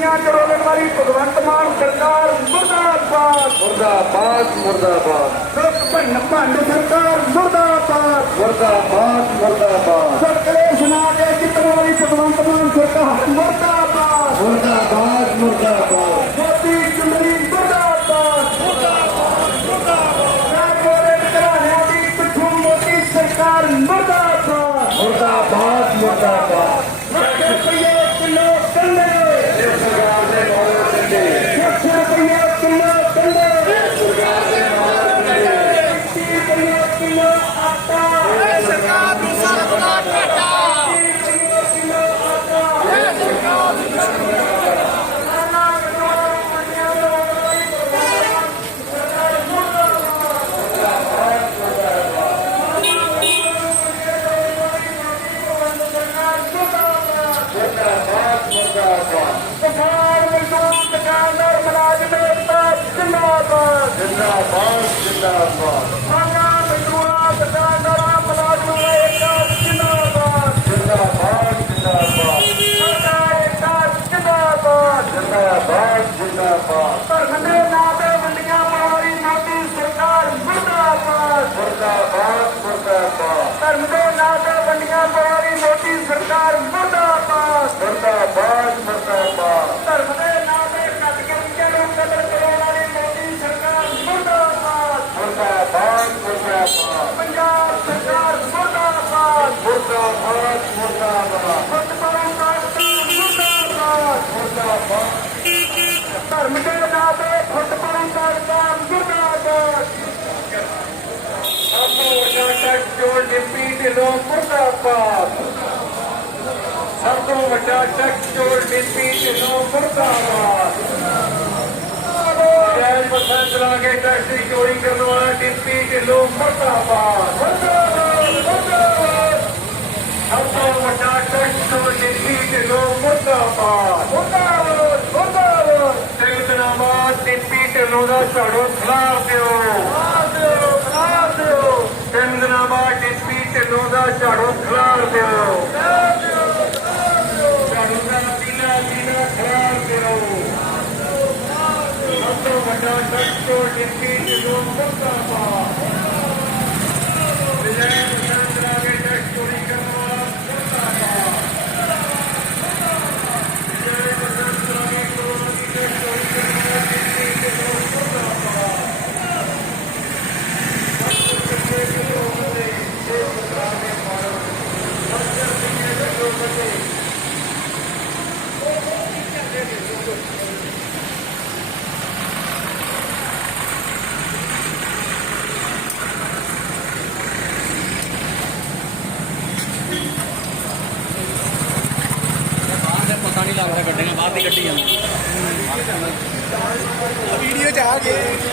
کرا والی بگوت مان سردار مرداد مرداب مرداباد۔ بن سردار مرداد مردا باد مرداباد سرکلے سنا کے جتنے والی بگوت مان سرکار مرد آد مردا باد مردا باد ਜ਼ਿੰਦਾਬਾਦ ਜਿੰਦਾਬਾਦ ਜਿੰਦਾਬਾਦ ਸਾਡਾ ਮਜ਼ਦੂਰਾਂ ਦੁਕਾਨਦਾਰਾਂ ਮੁਲਾਜ਼ਮਾਂ ਏਕਤਾ ਜ਼ਿੰਦਾਬਾਦ ਜਿੰਦਾਬਾਦ ਜਿੰਦਾਬਾਦ ਸਾਡਾ ਏਕਤਾ ਜ਼ਿੰਦਾਬਾਦ ਜਿੰਦਾਬਾਦ ਜਿੰਦਾਬਾਦ ਧਰਮ ਦੇ ਨਾਂ ਤੇ ਵੰਡੀਆਂ ਮਾਰੀ ਮੋਦੀ ਸਰਕਾਰ ਮੁਰਦਾਬਾਦ ਮੁਰਦਾਬਾਦ ਮੁਰਦਾਬਾਦ ਧਰਮ ਦੇ ਨਾਂ ਤੇ ਵੰਡੀਆਂ ਮਾਰੀ ਮੋਦੀ ਸਰਕਾਰ ਮੁਰਦਾਬਾਦ ਮੁਰਦਾਬਾਦ ਮੁਰਦਾਬਾਦ ਧਰਮ ਦੇ ਨਾਂ ਤੇ ਕੱਟ ਕੇ ਬੱਚਿਆਂ ਨੂੰ ਕਤਲ ਕਰਾਉਣ ਵਾਲੀ ਮੋਦੀ ਸਰਕਾਰ ਮੁਰਦਾਬਾਦ ਮੁਰਦਾਬਾਦ ਮੁਰਦਾਬਾਦ ਪੰਜਾਬ ਸਰਕਾਰ ਮੁਰਦਾਬਾਦ ਮੁਰਦਾਬਾਦ ਮੁਰਦਾਬਾਦ ਫੁੱਟਬਾਲ ਕਾਸਤੀ ਮੁਰਦਾਬਾਦ ਮੁਰਦਾਬਾਦ ਧਰਮ ਦੇ ਨਾਂ ਤੇ ਫੁੱਟਬਾਲ ਕਾਸਤਾ ਮੁਰਦਾਬਾਦ ਸਭ ਤੋਂ ਵੱਡਾ ਟੈਕਸ ਜੋੜ ਡਿਪਟੀ ਢਿੱਲੋਂ ਮੁਰਦਾਬਾਦ ਸਭ ਤੋਂ ਵੱਡਾ ਟੈਕਸ ਜੋੜ ਡਿਪਟੀ ਢਿੱਲੋਂ ਮੁਰਦਾਬਾਦ ਜੈਲ ਮਸਾਂ ਚਲਾ ਕੇ ਟੈਕਸ ਦੀ ਚੋਰੀ ਕਰਨ ਵਾਲਾ ਡਿਪਟੀ ਢਿੱਲੋਂ ਮੁਰਦਾਬਾਦ ਮੁਰਦਾਬਾਦ। ڈیرو مردہ آباد آباد کا جھاڑو خلاف دیو سندھ آباد ڈپی ڈیلو کا جھاڑو خلاف دیو ਦੀ ਗੱਡੀ ਜਾਂਦੀ ਵੀਡੀਓ ਚ ਆ ਗਏ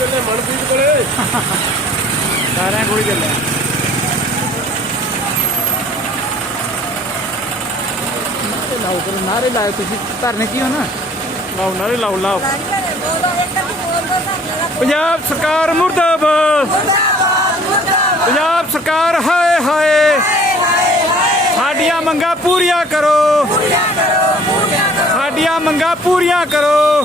ਚੱਲੇ ਮਨਦੀਪ ਕੋਲੇ। ਲਾਓ ਤੁਸੀਂ। ਧਰਨੇ ਲਾਓ ਲਾਓ ਲਾਓ। ਪੰਜਾਬ ਸਰਕਾਰ ਮੁਰਦਾਬਾਦ। ਪੰਜਾਬ ਸਰਕਾਰ ਹਾਏ ਹਾਏ। ਸਾਡੀਆਂ ਮੰਗਾਂ ਪੂਰੀਆਂ ਕਰੋ। ਸਾਡੀਆਂ ਮੰਗਾਂ ਪੂਰੀਆਂ ਕਰੋ।